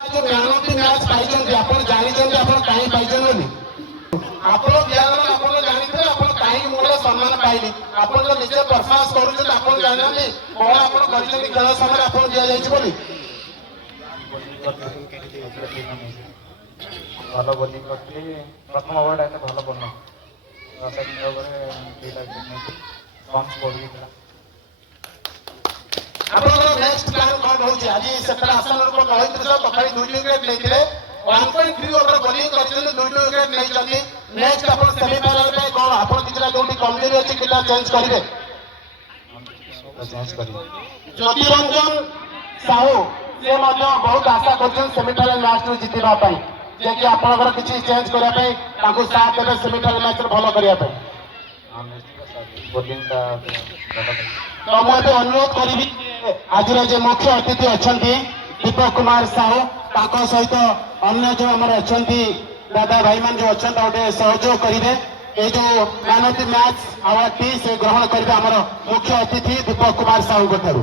जो man of the match पाइछन आपण जानिछन आपण काहे पाइछन बोली आपण ज्ञान आपण जानिथे आपण काहे मोले सम्मान पाइली आपण जो निजे परफॉर्मेंस करू आपण जानिले कोन आपण करछन खेल समय आपण दिया जाइछ बोली ভালো বোলিং করতে প্রথম ওভার এত ভালো বলল সেকেন্ড ওভারে দুইটা রান করছিলা आपन नेक्स्ट प्लान कोन होछि आज सेकंड आसन को कहैत छ तखाई 2 विकेट लेथिले 1.3 ओवर बॉलिंग करछन 2 विकेट नै जति नेक्स्ट आपन सेमीफाइनल पे कोन आपन किछला जोटी कमजोरी अछि किला चेंज करिवे चेंज करिवे ज्योति रंजन साहू से मध्य बहुत आशा करछन सेमीफाइनल मैच नु जितिबा पई जे कि आपनकर किछि चेंज करिया पई ताकू साथ देबे सेमीफाइनल मैच रे भलो करिया पई बोलिंग का तो मुझे अनुरोध करी आज जो मुख्य अतिथि अच्छा दीपक कुमार साहू ताको सहित अन्य जो आम अच्छा दादा भाई मान जो अच्छा गोटे सहयोग करेंगे ये जो man of the match award T से ग्रहण करेंगे आम मुख्य अतिथि दीपक कुमार साहू ठारू।